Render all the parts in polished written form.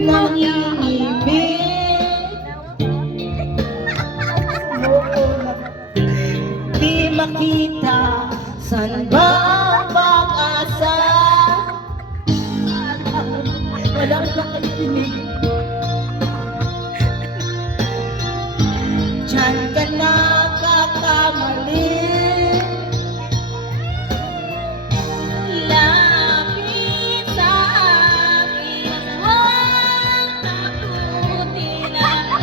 nanginginig. Di makita saan ba ang pag-asa. Wala ka nakikinig. Diyan ka nagkakamali. Lapit sa akin at huwag takutin ako.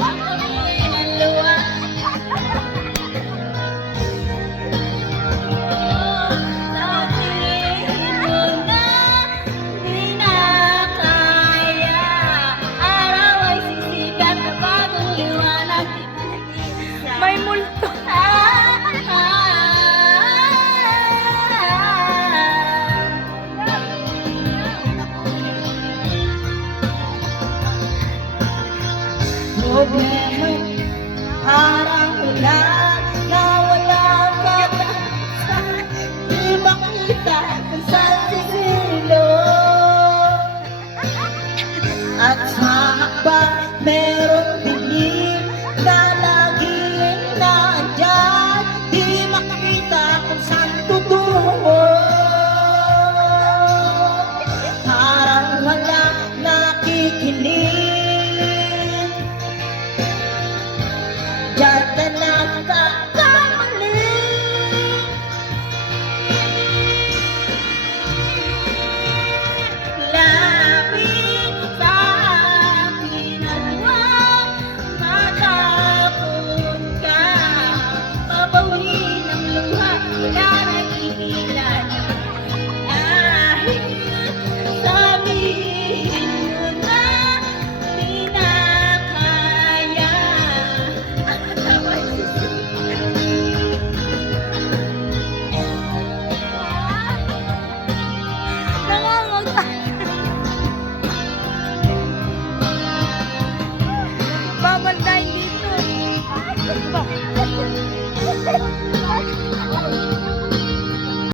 Ako'y naluwa. Sabihin mo na di na kaya. Araw ay sisikat na bagong liwanag. May multo. Problema parang ulan na walang katapusan. Di makita kung saan sisilong. At sa hakbang merong piling na laging nandyan. Di makita kung saan tutungo. Parang walang nakikinig. Diyan ka nagkakamali. Lapit sa akin at huwag matakot ka. Babawin ang luha na nagigilan. Dahil sabihin mo na di na kaya. Ano naman nangangag